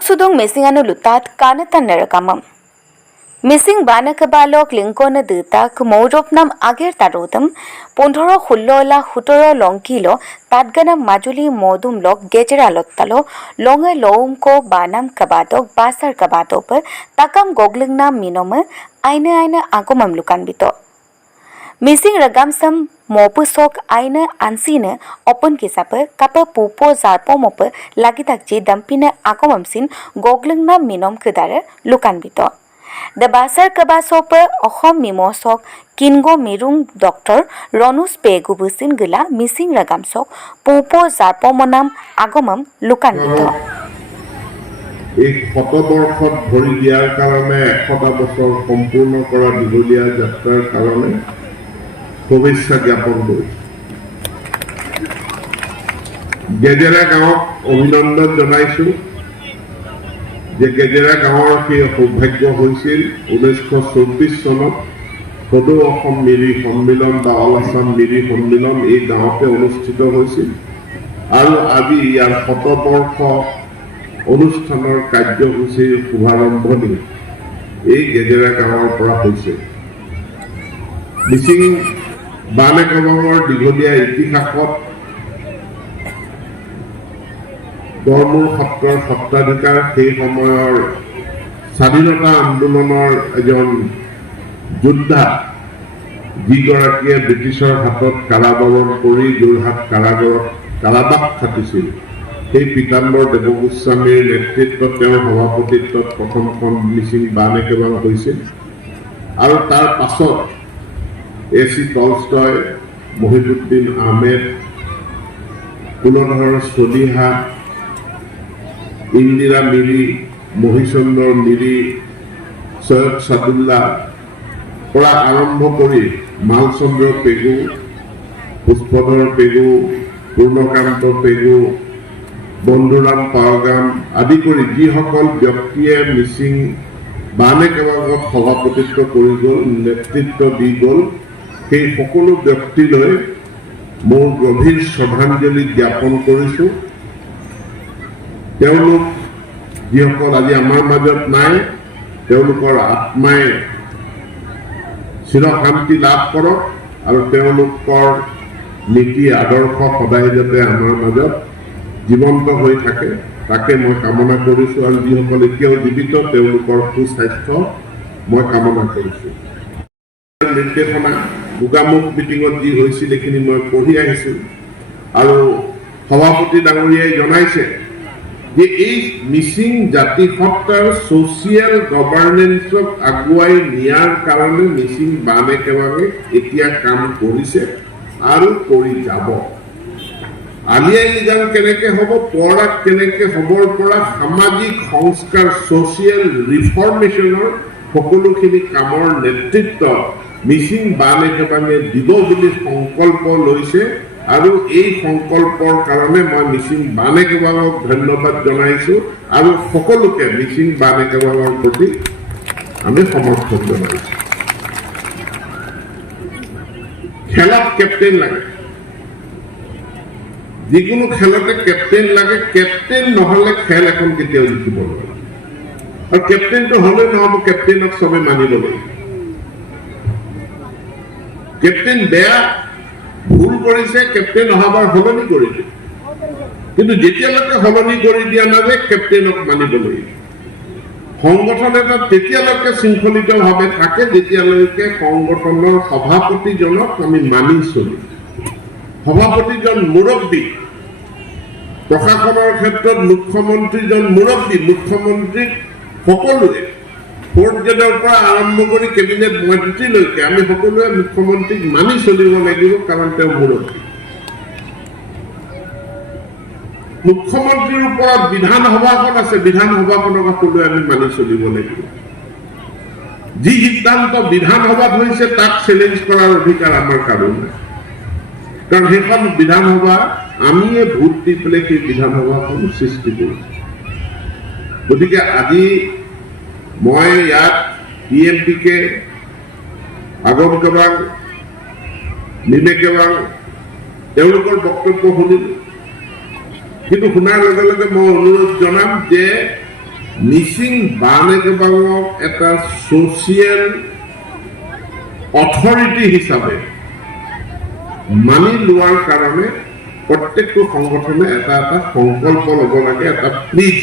Sudong missing anu Lutad kanatan nerakamam. Missing banakabalok Lincoln Dutak Morop nam Agir Tarotam, Pondoro Hulola Hutoro Longkilo, Tadganam Majuli Modum Lok Gejera Lottalo, Longa Loumko Banam Kabatok, Basar Kabatoper, Takam Goglingna Minoma, Aina Agomam Lukanbito. Missing Ragamsam Mopusok Aina Ansine, Open Kisaper, Kappa Pupo Zarpo Moper, Lagitakji Dampine Akomamsin, Goglingna Minom Kudare, Lukanbito. The Basar Kabasoper, Ohom Mimosok, Kingo Mirung Doctor, Ronus Pegubusin Gila, Missing Ragamsok, Pupo Zarpo Monam, Agomam, Lukanbito. এই শতবৰ্ষত ভৰি দিয়াৰ কাৰণে 100টা বছৰ সম্পূৰ্ণ কৰা দীঘলীয়া যাত্ৰাৰ কাৰণে শুভেচ্ছা জ্ঞাপন কৰিছোঁ। গেজেৰা গাঁৱক অভিনন্দন জনাইছোঁ যে গেজেৰা গাঁৱৰ সেই সৌভাগ্য হৈছিল 1924 চনত সদৌ অসম মিৰি সন্মিলন বা অল আছাম মিৰি সন্মিলন এই গাঁৱতে অনুষ্ঠিত হৈছিল আৰু আজি ইয়াৰ শতবৰ্ষ অনুষ্ঠানৰ কাৰ্যসূচীৰ শুভাৰম্ভণি এই গেজেৰা গাঁৱৰ পৰা হৈছে। মিচিং বানেকেবাঙৰ দীঘলীয়া ইতিহাসত গড়মূৰ সত্ৰৰ সত্ৰাধিকাৰ সেই সময়ৰ স্বাধীনতা আন্দোলনৰ এজন যোদ্ধা যিগৰাকীয়ে ব্ৰিটিছৰ হাতত কাৰাবৰণ কৰি যোৰহাট কাৰাগাৰত কাৰাবাস খাটিছিল। সেই পীতাম্বৰ দেৱগোস্বামীৰ নেতৃত্বত তেওঁৰ সভাপতিত্বত প্ৰথমখন মিচিং বানেকেবাং হৈছিল আৰু তাৰ পাছত এ.চি. টলষ্টয়, মহিদুদ্দিন আহমেদ, কুলধৰ চলিহা, ইন্দিৰা মিৰি, মহিচন্দ্ৰ মিৰি, সৈয়দ সাদুল্লাহ পৰা আৰম্ভ কৰি মালচন্দ্ৰ পেগু, পুষ্পধৰ পেগু, পূৰ্ণকান্ত পেগু, বন্ধুৰাম পাৱগাম আদি কৰি যিসকল ব্যক্তিয়ে মিচিং বানেকেবাঙত সভাপতিত্ব কৰি গ'ল, নেতৃত্ব দি গ'ল, সেই সকলো ব্যক্তিলৈ মোৰ গভীৰ শ্ৰদ্ধাঞ্জলি জ্ঞাপন কৰিছোঁ। তেওঁলোক যিসকল আজি আমাৰ মাজত নাই, তেওঁলোকৰ আত্মাই চিৰশান্তি লাভ কৰক আৰু তেওঁলোকৰ নীতি আদৰ্শ সদায় যাতে আমাৰ মাজত জীৱন্ত হৈ থাকে তাকে মই কামনা কৰিছোঁ আৰু যিসকল এতিয়াও জীৱিত তেওঁলোকৰ সুস্বাস্থ্য মই কামনা কৰিছোঁ। নিৰ্দেশনা গোগামুখ মিটিঙত যি হৈছিল এইখিনি মই পঢ়ি আহিছোঁ আৰু সভাপতি ডাঙৰীয়াই জনাইছে যে এই মিচিং জাতিসত্তাৰ ছ'চিয়েল গভাৰ্নেন্সক আগুৱাই নিয়াৰ কাৰণে মিচিং বানেকেবাঙে এতিয়া কাম কৰিছে আৰু কৰি যাব। আলি আই লৃগাং কেনেকে হ'ব, পৰাগ কেনেকে হ'বৰ পৰা সামাজিক সংস্কাৰ ছ'চিয়েল ৰিফৰ্মেশ্যনৰ সকলোখিনি কামৰ নেতৃত্ব মিচিং বানেকেবাঙে দিব বুলি সংকল্প লৈছে আৰু এই সংকল্পৰ কাৰণে মই মিচিং বানেকেবাঙক ধন্যবাদ জনাইছোঁ আৰু সকলোকে মিচিং বানেকেবাঙৰ প্ৰতি আমি সমৰ্থন জনাইছোঁ। খেলত কেপ্টেইন লাগে, যিকোনো খেলতে কেপ্টেইন লাগে। কেপ্টেইন নহ'লে খেল এখন কেতিয়াও জিকিব নোৱাৰে আৰু কেপ্টেইনটো হ'লে নহ'ব, কেপ্টেইনক চবে মানিব লাগিব। কেপ্টেইন বেয়া ভুল কৰিছে, কেপ্টেইন অহাবাৰ সলনি কৰিছে, কিন্তু যেতিয়ালৈকে সলনি কৰি দিয়া নাযায় কেপ্টেইনক মানিব লাগিব। সংগঠন এটা তেতিয়ালৈকে শৃংখলিতভাৱে থাকে যেতিয়ালৈকে সংগঠনৰ সভাপতিজনক আমি মানি চলিম। সভাপতিজন মুৰব্বী, প্ৰশাসনৰ ক্ষেত্ৰত মুখ্যমন্ত্ৰীজন মুৰব্বী, মুখ্যমন্ত্ৰীক সকলোৱে ফ'ৰ্থ গ্ৰেডৰ পৰা আৰম্ভ কৰি কেবিনেট মন্ত্ৰীলৈকে আমি সকলোৱে মুখ্যমন্ত্ৰীক মানি চলিব লাগিব, কাৰণ তেওঁ মুৰব্বী। মুখ্যমন্ত্ৰীৰ ওপৰত বিধানসভাখন আছে, বিধানসভাখনক সকলোৱে আমি মানি চলিব লাগিব। যি সিদ্ধান্ত বিধানসভাত হৈছে তাক চেলেঞ্জ কৰাৰ অধিকাৰ আমাৰ কাৰো নাই, কাৰণ সেইখন বিধানসভা আমিয়ে ভোট দি পেলাই সেই বিধানসভাখন সৃষ্টি কৰিছোঁ। গতিকে আজি মই ইয়াত PMPK, আগম কেবাং, নিমে কেবাং তেওঁলোকৰ বক্তব্য শুনিলোঁ, কিন্তু শুনাৰ লগে লগে মই অনুৰোধ জনাম যে মিচিং বানেকেবাঙক এটা ছ'চিয়েল অথৰিটি হিচাপে মানি লোৱাৰ কাৰণে প্ৰত্যেকটো সংগঠনে এটা এটা সংকল্প ল'ব লাগে, এটা প্লিজ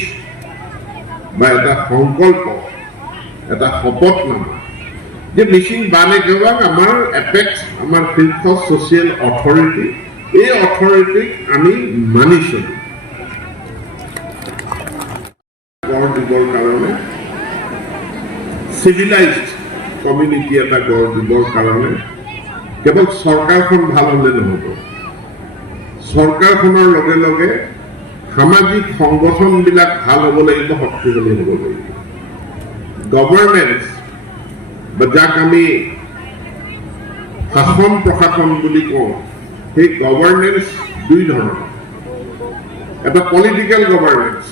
বা এটা সংকল্প, এটা শপতনামা যে মিচিং বানেকেবাং আমাৰ এপেক্স, আমাৰ শীৰ্ষ ছ'চিয়েল অথৰিটি, এই অথৰিটিক আমি মানি চলিম। গঢ় দিবৰ কাৰণে চিভিলাইজড কমিউনিটি এটা গঢ় দিবৰ কাৰণে কেৱল চৰকাৰখন ভাল হ'লে নহ'ব, চৰকাৰখনৰ লগে লগে সামাজিক সংগঠনবিলাক ভাল হ'ব লাগিব, শক্তিশালী হ'ব লাগিব। গভৰ্নেন্স বা যাক আমি শাসন প্ৰশাসন বুলি কওঁ, সেই গভৰ্নেন্স দুই ধৰণৰ, এটা পলিটিকেল গভৰ্নেন্স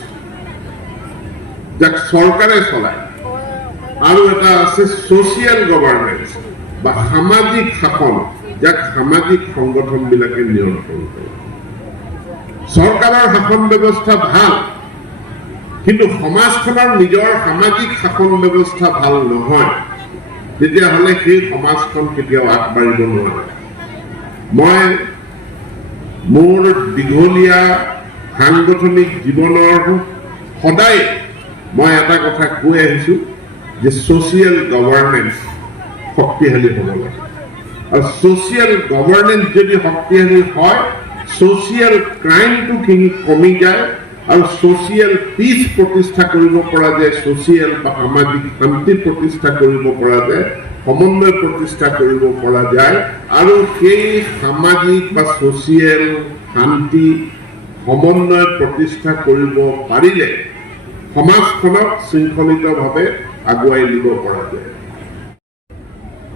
যাক চৰকাৰে চলায়, আৰু এটা আছে ছ'চিয়েল গভৰ্নেন্স বা সামাজিক শাসন যাক সামাজিক সংগঠনবিলাকে নিয়ন্ত্ৰণ কৰে। চৰকাৰৰ শাসন ব্যৱস্থা ভাল, কিন্তু সমাজখনৰ নিজৰ সামাজিক শাসন ব্যৱস্থা ভাল নহয়, তেতিয়াহ'লে সেই সমাজখন কেতিয়াও আগবাঢ়িব নোৱাৰে। মই মোৰ দীঘলীয়া সাংগঠনিক জীৱনৰ সদায় মই এটা কথা কৈ আহিছোঁ যে ছ'চিয়েল গভৰ্নেন্স শক্তিশালী হ'ব লাগে, আৰু ছ'চিয়েল গভৰ্নেন্স যদি শক্তিশালী হয়, ছ'চিয়েল ক্ৰাইমটো কমি যায় আৰু ছ'চিয়েল পিচ প্ৰতিষ্ঠা কৰিব পৰা যায়, ছ'চিয়েল বা সামাজিক শান্তি প্ৰতিষ্ঠা কৰিব পৰা যায়, সমন্বয় প্ৰতিষ্ঠা কৰিব পৰা যায়, আৰু সেই সামাজিক বা ছ'চিয়েল শান্তি সমন্বয় প্ৰতিষ্ঠা কৰিব পাৰিলে সমাজখনক শৃংখলিতভাৱে আগুৱাই নিব পৰা যায়।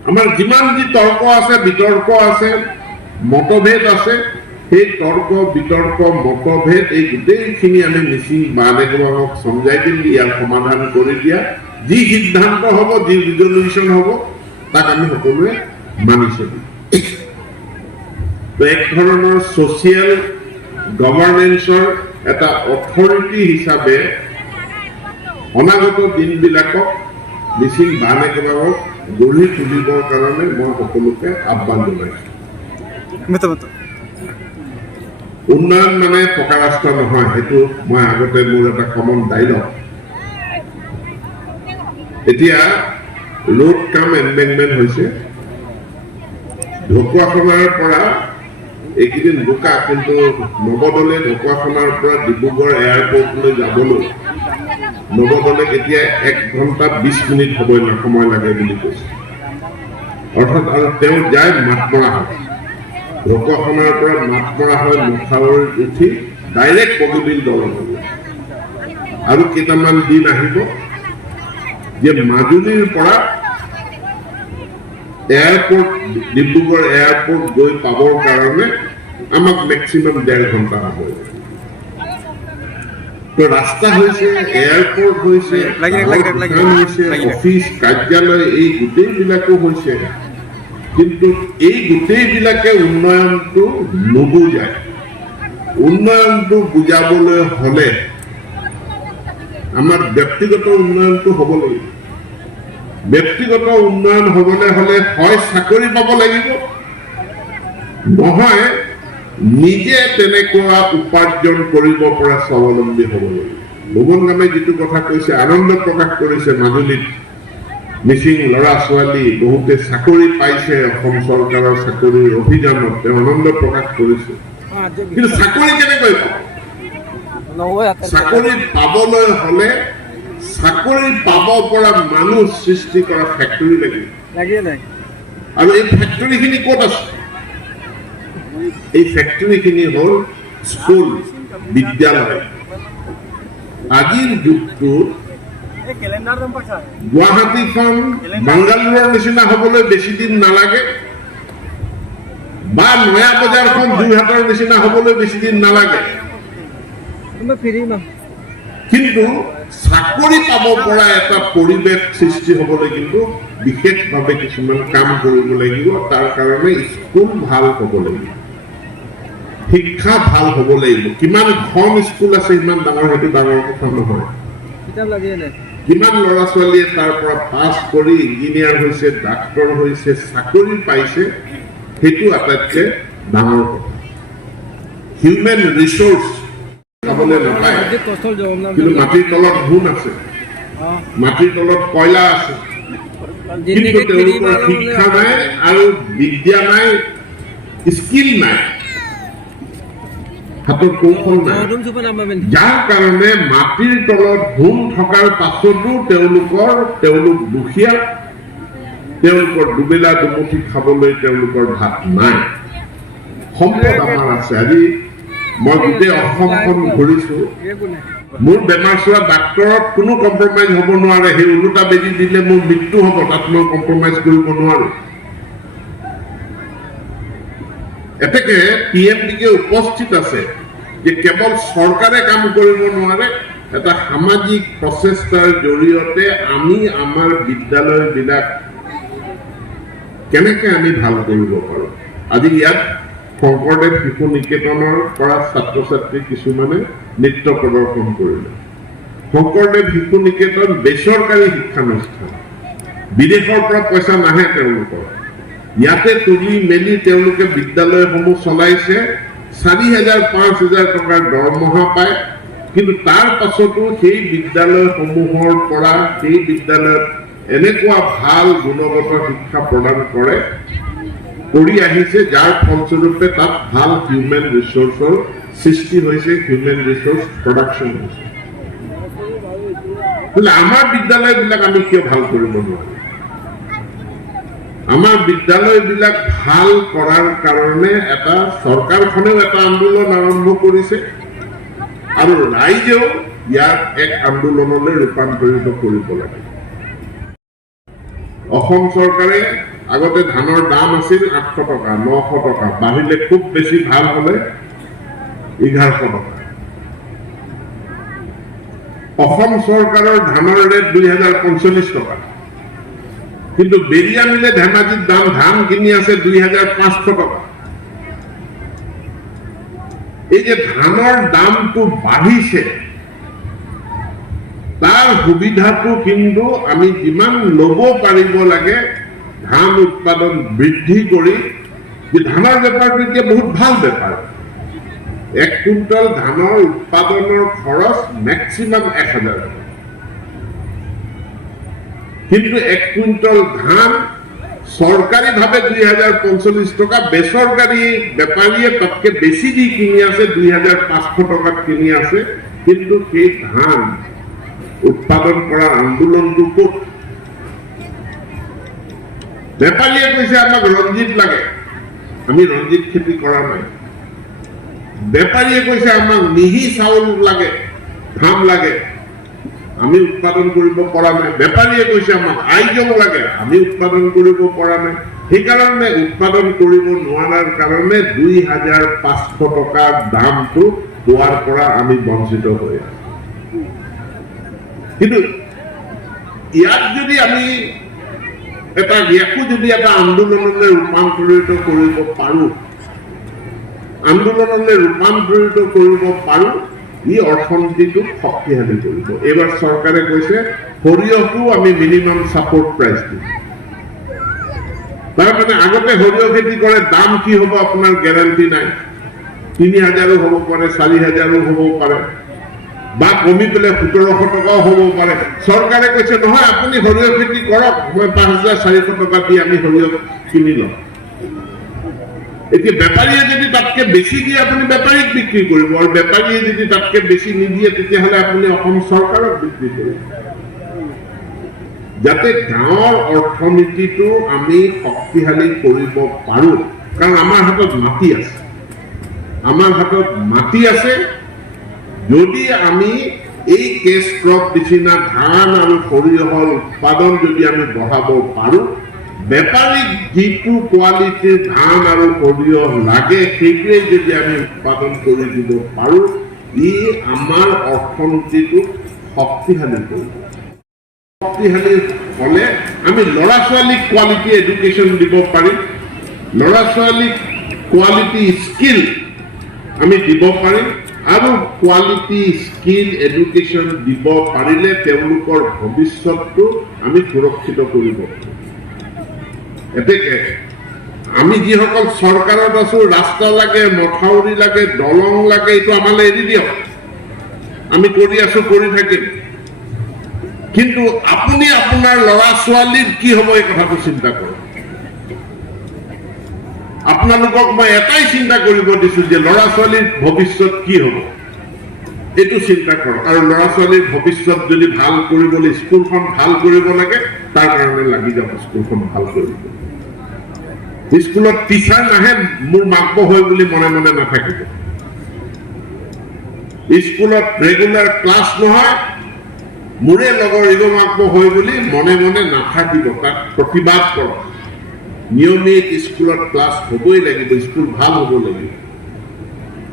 আমাৰ যিমান যি তৰ্ক আছে, বিতৰ্ক আছে, মতভেদ আছে, সেই তৰ্ক বিতৰ্ক মতভেদ এই গোটেইখিনি আমি মিচিং বানেকেবাঙক সমজাই দিম, ইয়াৰ সমাধান কৰি দিয়া, যি সিদ্ধান্ত হ'ব, যি ৰিজলিউশ্যন হ'ব, তাক আমি সকলোৱে মানি চলিম। এক ধৰণৰ ছ'চিয়েল গভৰ্নেন্সৰ এটা অথৰিটি হিচাপে অনাগত দিনবিলাকক মিচিং বানেকেবাঙক গঢ়ি তুলিবৰ কাৰণে মই সকলোকে আহ্বান জনাইছোঁ। উন্নয়ন মানে পকা ৰাস্তা নহয়, সেইটো মই আগতে মোৰ এটা কমন ডাইলগ। এতিয়া ৰোড কাম এম্বেংকমেণ্ট হৈছে, ঢকুৱাখানাৰ পৰা এইকেইদিন বোকা, কিন্তু নৱদলে ঢকুৱাখানাৰ পৰা ডিব্ৰুগড় এয়াৰপৰ্টলৈ যাবলৈ নৱদলে এতিয়া 1 ঘণ্টা 20 মিনিট সময় লাগে বুলি কৈছে। অৰ্থাৎ আৰু তেওঁ যায় মাতমৰা হয়, ঢকুৱাখানাৰ পৰা মাতমৰা হৈ মথাউৰিত উঠি ডাইৰেক্ট বগীবিল দলং হ'ব। আৰু কেইটামান দিন আহিব যে মাজুলীৰ পৰা এয়াৰপৰ্ট, ডিব্ৰুগড় এয়াৰপৰ্ট গৈ পাবৰ কাৰণে আমাক মেক্সিমাম 1.5 ঘণ্টা হ'ব। তো ৰাস্তা হৈছে, এয়াৰপৰ্ট হৈছে, অফিচ কাৰ্যালয়, এই গোটেইবিলাকো হৈছে, কিন্তু এই গোটেইবিলাকে উন্নয়নটো নুবুজায়। উন্নয়নটো বুজাবলৈ হ'লে আমাৰ ব্যক্তিগত উন্নয়নটো হ'ব লাগিব। ব্যক্তিগত উন্নয়ন হ'বলৈ হ'লে হয় চাকৰি পাব লাগিব, নহয় নিজে তেনেকুৱা উপাৰ্জন কৰিব পৰা স্বাৱলম্বী হ'ব লাগিব। ভুৱন গামে যিটো কথা কৈছে, আনন্দ প্ৰকাশ কৰিছে, মাজুলীত মিচিং ল'ৰা ছোৱালী বহুতে চাকৰি পাইছে, অসম চৰকাৰৰ চাকৰিৰ অভিযানত তেওঁ আনন্দ প্ৰকাশ কৰিছে। কিন্তু চাকৰি কেনেকৈ পাব? চাকৰি পাবলৈ হ'লে চাকৰি পাব পৰা মানুহ সৃষ্টি কৰা ফেক্টৰী লাগিব, আৰু এই ফেক্টৰীখিনি ক'ত আছে? এই ফেক্টৰীখিনি হ'ল স্কুল, বিদ্যালয়। আজিৰ যুগটোত গুৱাহাটীখন বাংগালোৰৰ নিচিনা হ'বলৈ বেছি দিন নালাগে, বা নয়া বজাৰখন যোৰহাটৰ নিচিনা হ'বলৈ বেছি দিন নালাগে, কিন্তু চাকৰি পাব পৰা এটা পৰিৱেশ সৃষ্টি হ'বলৈ কিন্তু বিশেষভাৱে কিছুমান কাম কৰিব লাগিব। তাৰ কাৰণে স্কুল ভাল হ'ব লাগিব, শিক্ষা ভাল হ'ব লাগিব। কিমান খন স্কুল আছে, ইমান ডাঙৰ, সেইটো ডাঙৰ কথা নহয়। কিমান ল'ৰা ছোৱালীয়ে তাৰ পৰা পাছ কৰি ইঞ্জিনিয়াৰ হৈছে, ডাক্তৰ হৈছে, চাকৰি পাইছে, সেইটো আটাইতকৈ ডাঙৰ কথা। হিউমেন ৰিচোৰ্চ খাবলৈ নাপায়, কিন্তু মাটিৰ তলত ধন আছে, মাটিৰ তলত কয়লা আছে, কিন্তু তেওঁলোকৰ শিক্ষা নাই আৰু বিদ্যা নাই, স্কিল নাই, হাতৰ কৌশল নাই, যাৰ কাৰণে মাটিৰ তলত ধন থকাৰ পাছতো তেওঁলোক দুখীয়া, তেওঁলোকৰ দুবেলা দুমুঠি খাবলৈ তেওঁলোকৰ ভাত নাই। সম্পদ আমাৰ আছে। আজি মই গোটেই অসমখন ঘূৰিছো, মোৰ বেমাৰ চোৱা ডাক্তৰত কোনো কম্প্ৰমাইজ হ'ব নোৱাৰে। সেই ওলোটা বেজি দিলে মোৰ মৃত্যু হ'ব, তাত মই কম্প্ৰমাইজ কৰিব নোৱাৰো। এতেকে PMBK উপস্থিত আছে যে কেৱল চৰকাৰে কাম কৰিব নোৱাৰে, এটা সামাজিক প্ৰচেষ্টাৰ জৰিয়তে আমি আমাৰ বিদ্যালয়বিলাক কেনেকে আমি ভাল কৰিব পাৰো। আজি ইয়াত শংকৰদেৱ শিশু নিকেতনৰ পৰা ছাত্ৰ ছাত্ৰী কিছুমানে নৃত্য প্ৰদৰ্শন কৰিলে। শংকৰদেৱ শিশু নিকেতন বেচৰকাৰী শিক্ষানুষ্ঠান, বিদেশৰ পৰা পইচা নাহে তেওঁলোকৰ, ইয়াতে তুলি মেলি তেওঁলোকে বিদ্যালয়সমূহ চলাইছে। 4,000-5,000 টকাৰ দৰমহা পায়, কিন্তু তাৰ পাছতো সেই বিদ্যালয়সমূহৰ পৰা সেই বিদ্যালয়ত এনেকুৱা ভাল গুণগত শিক্ষা প্ৰদান কৰি আহিছে, যাৰ ফলস্বৰূপে তাত ভাল হিউমেন ৰিচোৰ্চৰ সৃষ্টি হৈছে, হিউমেন ৰিচোৰ্চ প্ৰডাকশ্যন হৈছে। আমাৰ বিদ্যালয়বিলাক আমি কিয় ভাল কৰিব নোৱাৰো? আমাৰ বিদ্যালয়বিলাক ভাল কৰাৰ কাৰণে এটা চৰকাৰখনেও এটা আন্দোলন আৰম্ভ কৰিছে আৰু ৰাইজেও ইয়াক এক আন্দোলনলৈ ৰূপান্তৰিত কৰিব লাগে। অসম চৰকাৰে আগতে ধানৰ দাম আছিল 800 টকা, 900 টকা, বাঢ়িলে খুব বেছি ভাল হলে 1100 টকা। অসম চৰকাৰৰ ধানৰ ৰেট 2045 টকা, কিন্তু বেৰিয়া মিলে ধেমাজিত ধান কিনি আছে 2,500 টকা। এই যে ধানৰ দামটো বাঢ়িছে, তাৰ সুবিধাটো কিন্তু আমি যিমান ল'ব পাৰিব লাগে, ধান উৎপাদন বৃদ্ধি কৰি, যে ধানৰ বেপাৰটো এতিয়া বহুত ভাল বেপাৰ। 1 কুইণ্টল ধানৰ উৎপাদনৰ খৰচ মেক্সিমাম 1,000 টকা, কিন্তু 1 কুইণ্টল ধান চৰকাৰীভাৱে 2,045 টকা, বেচৰকাৰী বেপাৰীয়ে তাতকে বেছি দি কিনি আছে, 2,500 টকাত কিনি আছে। কিন্তু সেই ধান উৎপাদন কৰা আন্দোলনটো ক'ত? বেপাৰীয়ে কৈছে আমাক ৰঞ্জিত লাগে, আমি ৰঞ্জিত খেতি কৰা নাই। বেপাৰীয়ে কৈছে আমাক মিহি চাউল লাগে, ধান লাগে, আমি উৎপাদন কৰিব পৰা নাই। বেপাৰীয়ে কৈছে আমাক আইজং লাগে, আমি উৎপাদন কৰিব পৰা নাই। সেইকাৰণে উৎপাদন কৰিব নোৱাৰাৰ কাৰণে 2,500 টকাৰ দামটো পোৱাৰ পৰা আমি বঞ্চিত হৈ আছো। কিন্তু ইয়াক যদি আমি ইয়াকো যদি এটা আন্দোলনলৈ ৰূপান্তৰিত কৰিব পাৰো, ই অৰ্থনীতিটোক শক্তিশালী কৰিব। এইবাৰ চৰকাৰে কৈছে সৰিয়হটো আমি মিনিমাম ছাপোৰ্ট প্ৰাইচ দিম। তাৰমানে আগতে সৰিয়হ খেতি কৰে, দাম কি হ'ব আপোনাৰ গেৰাণ্টি নাই, 3,000 হ'ব পাৰে, 4,000 হ'ব পাৰে, বা কমি পেলাই 1,700 টকাও হ'ব পাৰে। চৰকাৰে কৈছে নহয়, আপুনি সৰিয়হ খেতি কৰক, মই 5,400 টকা দি আমি সৰিয়হ কিনি ল'ম। এতিয়া বেপাৰীয়ে যদি তাতকে বেছি দিয়ে আপুনি বেপাৰীক বিক্ৰী কৰিব, আৰু বেপাৰীয়ে যদি তাতকে বেছি নিদিয়ে তেতিয়াহ'লে আপুনি অসম চৰকাৰক বিক্ৰী কৰিব। যাতে গাঁৱৰ অৰ্থনীতিটো আমি শক্তিশালী কৰিব পাৰো, কাৰণ আমাৰ হাতত মাটি আছে। যদি আমি এই কেছ ক্ৰপ নিচিনা ধান আৰু সৰিয়হৰ উৎপাদন যদি আমি বঢ়াব পাৰো, বেপাৰীক যিটো কোৱালিটিৰ ধান আৰু সৰিয়হ লাগে সেইটোৱে যদি আমি উৎপাদন কৰি দিব পাৰো, ই আমাৰ অৰ্থনীতিটোক শক্তিশালী কৰিব। শক্তিশালী হলে আমি ল'ৰা ছোৱালীক কোৱালিটি এডুকেশ্যন দিব পাৰিম, ল'ৰা ছোৱালীক কোৱালিটি স্কিল আমি দিব পাৰিম, আৰু কোৱালিটি স্কিল এডুকেশ্যন দিব পাৰিলে তেওঁলোকৰ ভৱিষ্যতটো আমি সুৰক্ষিত কৰিব পাৰোঁ। এতেকে আমি যিসকল চৰকাৰত আছো, ৰাস্তা লাগে, মথাউৰি লাগে, দলং লাগে, এইটো আমালৈ এৰি দিয়ক, আমি কৰি আছো, কৰি থাকিম। কিন্তু আপুনি আপোনাৰ ল'ৰা ছোৱালীৰ কি হ'ব এই কথাটো চিন্তা কৰক। আপোনালোকক মই এটাই চিন্তা কৰিব দিছো যে ল'ৰা ছোৱালীৰ ভৱিষ্যত কি হ'ব এইটো চিন্তা কৰক। আৰু ল'ৰা ছোৱালীৰ ভৱিষ্যত যদি ভাল কৰিবলৈ স্কুলখন ভাল কৰিব লাগে, তাৰ কাৰণে লাগি যাব স্কুলখন ভাল কৰিব। স্কুলত টিচাৰ নাহে মোৰ মাক হয় বুলি মনে মনে নাথাকিব। স্কুলত ৰেগুলাৰ ক্লাছ নহয় মোৰে লগৰ মাক হয় বুলি মনে মনে নাথাকিব, তাক প্ৰতিবাদ কৰক। নিয়মিত স্কুলত ক্লাছ হ'বই লাগিব, স্কুল ভাল হ'ব লাগিব।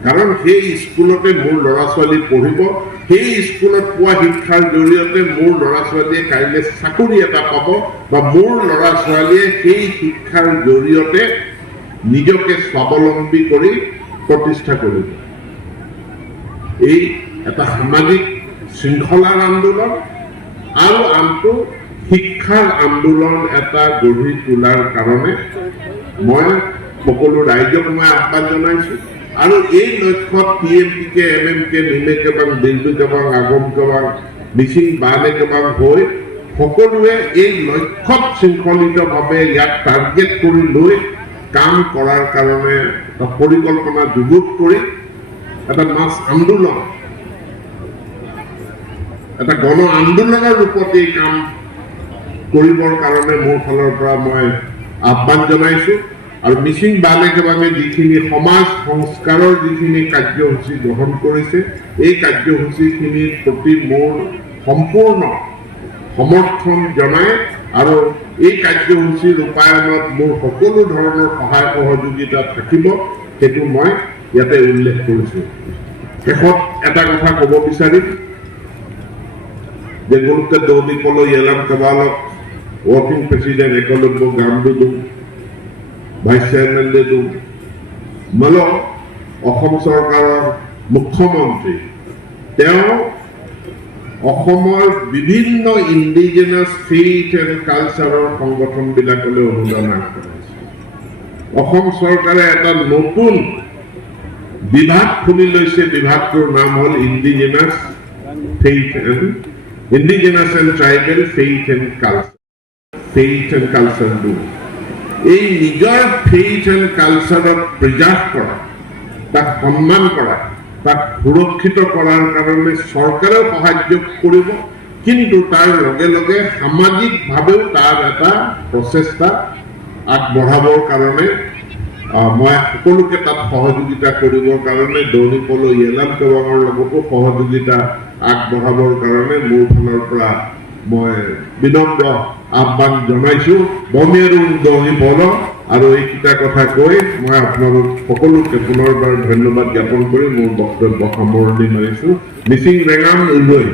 কাৰণ সেই স্কুলতে মোৰ ল'ৰা ছোৱালী পঢ়িব, সেই স্কুলত পোৱা শিক্ষাৰ জৰিয়তে মোৰ ল'ৰা ছোৱালীয়ে কাইলৈ চাকৰি এটা পাব, বা মোৰ ল'ৰা ছোৱালীয়ে সেই শিক্ষাৰ জৰিয়তে নিজকে স্বাৱলম্বী কৰি প্ৰতিষ্ঠা কৰিব। এই এটা সামাজিক শৃংখলাৰ আন্দোলন আৰু আনটো শিক্ষাৰ আন্দোলন এটা গঢ়ি তোলাৰ কাৰণে মই সকলো ৰাইজক মই আহ্বান জনাইছো। আৰু এই লক্ষ্যত PMPK, MMK, মিমে কেবাং, দিলবি কেবাং, আগম কেবাং, মিচিং বানে কেবাং হৈ সকলোৱে এই লক্ষ্যত শৃংখলিতভাৱে ইয়াক টাৰ্গেট কৰি লৈ কাম কৰাৰ কাৰণে এটা পৰিকল্পনা যুগুত কৰি এটা মাছ আন্দোলন, এটা গণ আন্দোলনৰ ৰূপত এই কাম কৰিবৰ কাৰণে মোৰ ফালৰ পৰা মই আহ্বান জনাইছো। আৰু মিচিং বানে কেবাঙে যিখিনি সমাজ সংস্কাৰৰ যিখিনি কাৰ্যসূচী গ্ৰহণ কৰিছে, এই কাৰ্যসূচীখিনিৰ প্ৰতি মোৰ সম্পূৰ্ণ সমৰ্থন জনাই আৰু এই কাৰ্যসূচী ৰূপায়ণত মোৰ সকলো ধৰণৰ সহায় সহযোগিতা থাকিব, সেইটো মই ইয়াতে উল্লেখ কৰিছো। শেষত এটা কথা ক'ব বিচাৰিম যে গুৰুত্ব দৌলিপলৈ এলাম কেবালক ৱৰ্কিং প্ৰেচিডেণ্ট একলব্য গামডুডু, ভাইচ চেয়াৰমেন দেদু মল অসম চৰকাৰৰ মুখ্যমন্ত্ৰী, তেওঁ অসমৰ বিভিন্ন ইণ্ডিজিনাছ ফেইথ এণ্ড কালচাৰৰ সংগঠনবিলাকলৈ অনুদান আগবঢ়াইছে। অসম চৰকাৰে এটা নতুন বিভাগ খুলি লৈছে, বিভাগটোৰ নাম হ'ল indigenous and tribal faith and culture do. এই নিজৰ ফেইথ এণ্ড কালচাৰক প্ৰিজাৰ্ভ কৰা, তাক সন্মান কৰা, তাক সুৰক্ষিত কৰাৰ কাৰণে চৰকাৰেও সাহায্য কৰিব, কিন্তু তাৰ লগে লগে সামাজিকভাৱেও তাৰ এটা প্ৰচেষ্টা আগবঢ়াবৰ কাৰণে মই সকলোকে তাত সহযোগিতা কৰিবৰ কাৰণে দৌলিপলৈ এলাম কেবাঙৰ লগতো সহযোগিতা আগবঢ়াবৰ কাৰণে মোৰ ফালৰ পৰা মই বিনম্ৰ আহ্বান জনাইছো। বমেৰু দৌলিপল। আৰু এইকেইটা কথা কৈ মই আপোনালোক সকলোকে পুনৰবাৰ ধন্যবাদ জ্ঞাপন কৰি মোৰ বক্তব্য সামৰণি মাৰিছো। মিচিং ৰেঙাম উলৈ।